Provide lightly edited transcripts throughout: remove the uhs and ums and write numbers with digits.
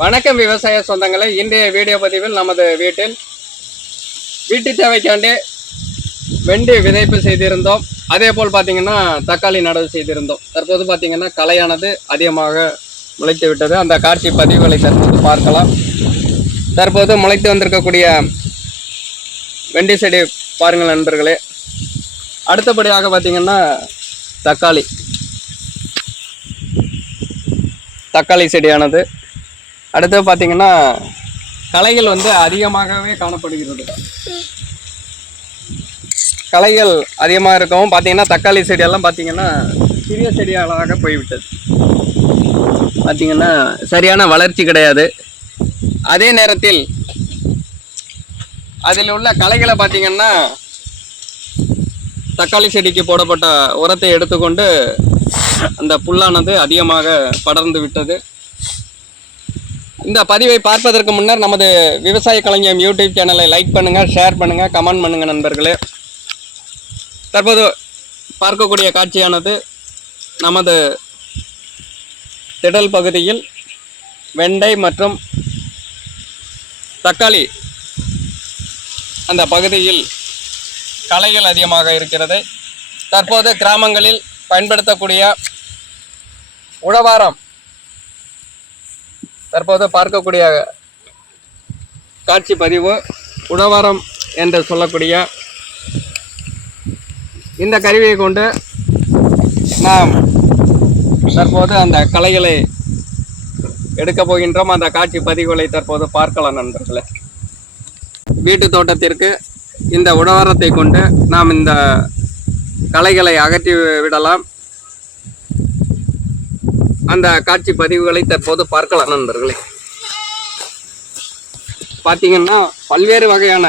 வணக்கம் விவசாய சொந்தங்களே. இன்றைய வீடியோ பதிவில் நமது வீட்டு தேவைக்காண்டி வெண்டி விதைப்பு செய்திருந்தோம். அதே போல் பார்த்தீங்கன்னா தக்காளி நடவு செய்திருந்தோம். தற்போது பார்த்தீங்கன்னா களையானது அதிகமாக முளைத்து விட்டது. அந்த காட்சி பதிவுகளை தற்போது பார்க்கலாம். தற்போது முளைத்து வந்திருக்கக்கூடிய வெண்டி செடி பாருங்கள் நண்பர்களே. அடுத்தபடியாக பார்த்தீங்கன்னா தக்காளி செடியானது. அடுத்து பார்த்தீங்கன்னா களைகள் அதிகமாகவே காணப்படுகிறது. களைகள் அதிகமாக இருக்கவும் பார்த்தீங்கன்னா தக்காளி செடியெல்லாம் பார்த்தீங்கன்னா சிறிய செடியாக போய்விட்டது. பார்த்தீங்கன்னா சரியான வளர்ச்சி கிடையாது. அதே நேரத்தில் அதில் உள்ள களைகளை பார்த்தீங்கன்னா தக்காளி செடிக்கு போடப்பட்ட உரத்தை எடுத்துக்கொண்டு அந்த புல்லானது அதிகமாக படர்ந்து விட்டது. இந்த பதிவை பார்ப்பதற்கு முன்னர் நமது விவசாய களஞ்சியம் யூடியூப் சேனலை லைக் பண்ணுங்கள், ஷேர் பண்ணுங்கள், கமெண்ட் பண்ணுங்கள் நண்பர்களே. தற்போது பார்க்கக்கூடிய காட்சியானது நமது திடல் பகுதியில் வெண்டை மற்றும் தக்காளி அந்த பகுதியில் களைகள் அதிகமாக இருக்கிறது. தற்போது கிராமங்களில் பயன்படுத்தக்கூடிய உழவாரம் தற்போது பார்க்கக்கூடிய காட்சி பதிவு உழவாரம் என்று சொல்லக்கூடிய இந்த கருவியை கொண்டு நாம் தற்போது அந்த களைகளை எடுக்க போகின்றோம். அந்த காட்சி பதிவுகளை தற்போது பார்க்கலாம் நண்பர்களே. வீட்டு தோட்டத்திற்கு இந்த உழவாரத்தை கொண்டு நாம் இந்த களைகளை அகற்றி விடலாம். அந்த காட்சி பதிவுகளை தற்போது பார்க்கலாம் நண்பர்களே. பார்த்தீங்கன்னா பல்வேறு வகையான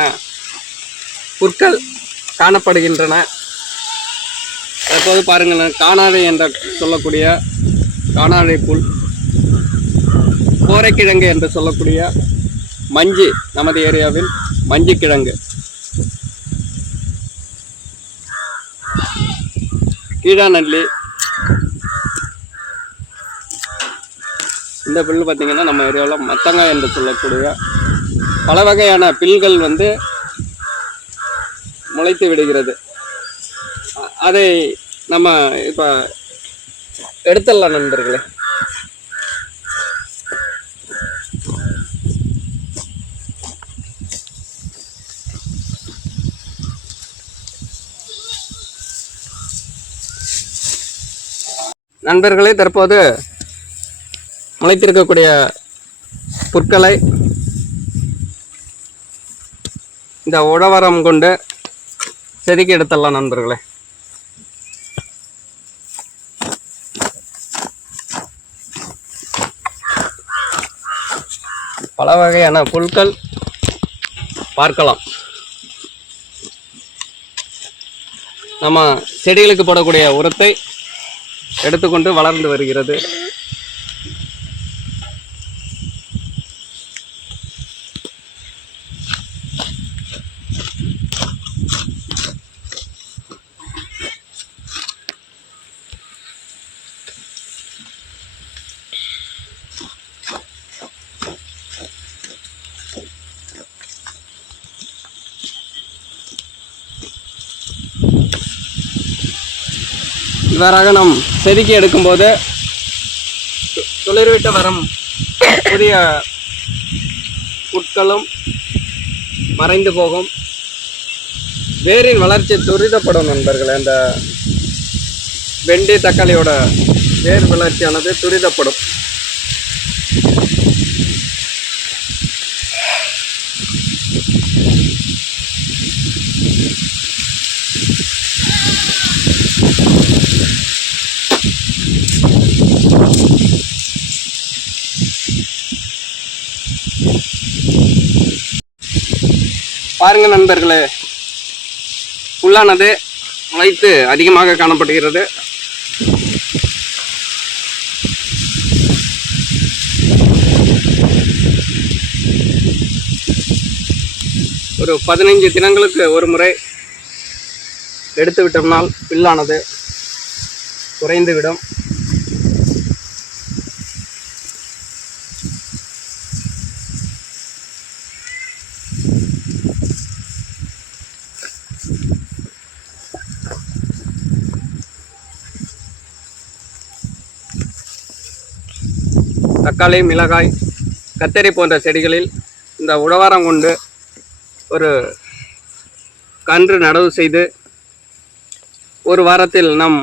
புற்கள் காணப்படுகின்றன. தற்போது பாருங்கள், காணாழை என்று சொல்லக்கூடிய காணாழை புல், கோரைக்கிழங்கு என்று சொல்லக்கூடிய மஞ்சி, நமது ஏரியாவில் மஞ்சி கிழங்கு, கீழாநெல்லி. இந்த புல் பார்த்திங்கன்னா நம்ம ஏரியாவில் மத்தங்காய் என்று சொல்லக்கூடிய பல வகையான பில்கள் முளைத்து விடுகிறது. அதை நம்ம இப்போ எடுத்துடலாம் நண்பர்களே. நண்பர்களே, தற்போது முளைத்திருக்கக்கூடிய புற்களை இந்த உழவரம் கொண்டு செதுக்கி எடுத்துடலாம் நண்பர்களே. பல வகையான புற்கள் பார்க்கலாம். நம்ம செடிகளுக்கு போடக்கூடிய உரத்தை எடுத்துக்கொண்டு வளர்ந்து வருகிறது. இவ்வாறாக நாம் செதுக்கி எடுக்கும்போது துளிர்விட்டு வரும் புதிய புற்களும் மறைந்து போகும். வேரின் வளர்ச்சி துரிதப்படும் நண்பர்களே. அந்த வெண்டி தக்காளியோட வேர் வளர்ச்சியானது துரிதப்படும். பாருங்கள் நண்பர்களே, புல்லானது முளைத்து அதிகமாக காணப்படுகிறது. ஒரு 15 தினங்களுக்கு ஒரு முறை எடுத்து விட்டோம்னால் புல்லானது குறைந்துவிடும். தக்காளி, மிளகாய், கத்தரி போன்ற செடிகளில் இந்த உழவாரம் கொண்டு ஒரு கன்று நடவு செய்து ஒரு வாரத்தில் நாம்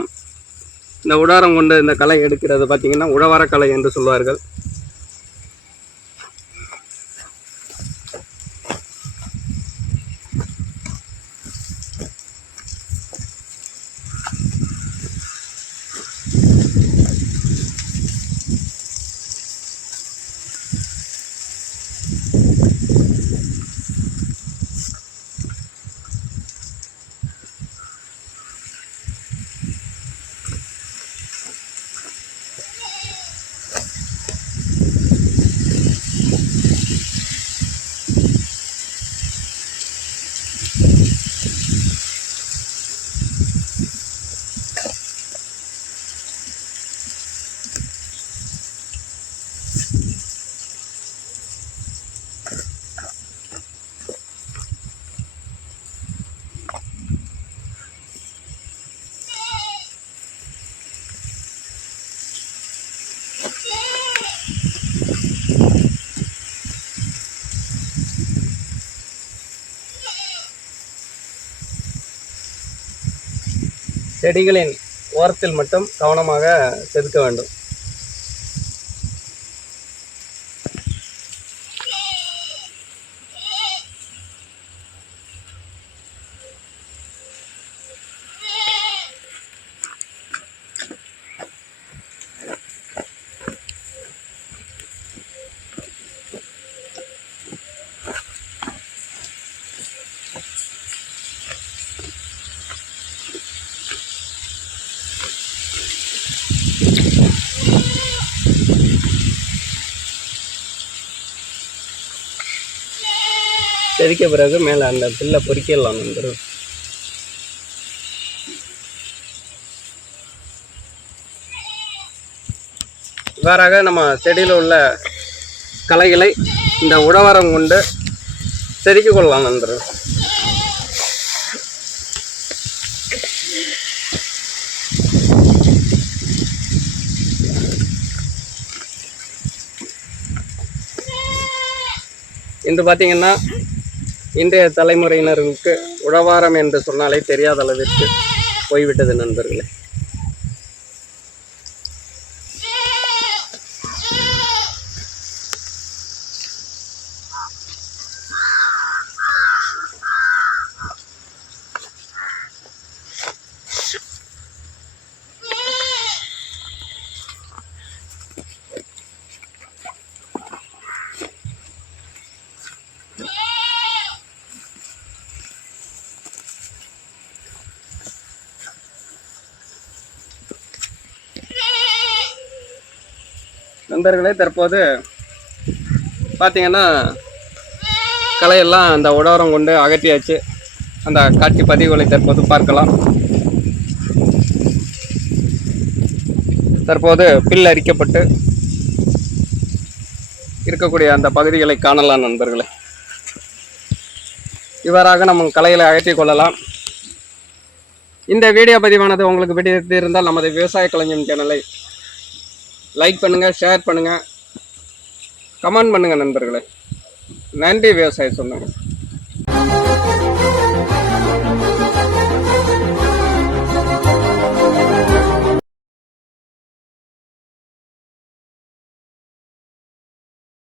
இந்த உழவாரம் கொண்டு இந்த களை எடுக்கிறது பார்த்திங்கன்னா உழவார களை என்று சொல்வார்கள். செடிகளின் ஓரத்தில் மட்டும் கவனமாக செதுக்க வேண்டும். செதுக்க பிறகு மேலே அந்த பில்லை பொறிக்கலாம் நண்பர்கள். இவ்வாறாக நம்ம செடியில் உள்ள களைகளை இந்த உழவாரம் கொண்டு செதுக்கிக் கொள்ளலாம் நண்பர்கள். இன்று பார்த்திங்கன்னா இன்றைய தலைமுறையினருக்கு உழவாரம் என்று சொன்னாலே தெரியாத அளவிற்கு போய்விட்டது நண்பர்களே. நண்பர்களே, தற்போது பார்த்திங்கன்னா களையெல்லாம் அந்த உழவாரம் கொண்டு அகற்றியாச்சு. அந்த காட்சி பதிவுகளை தற்போது பார்க்கலாம். தற்போது பில் அரிக்கப்பட்டு இருக்கக்கூடிய அந்த பகுதிகளை காணலாம் நண்பர்களே. இவ்வாறாக நம்ம களைகளை அகற்றிக் கொள்ளலாம். இந்த வீடியோ பதிவானது உங்களுக்கு பிடித்திருந்தால் நமது விவசாய களஞ்சியம் சேனலை லைக் பண்ணுங்கள், ஷேர் பண்ணுங்கள், கமெண்ட் பண்ணுங்கள் நண்பர்களே. நன்றி விவசாய சொந்தங்கள்.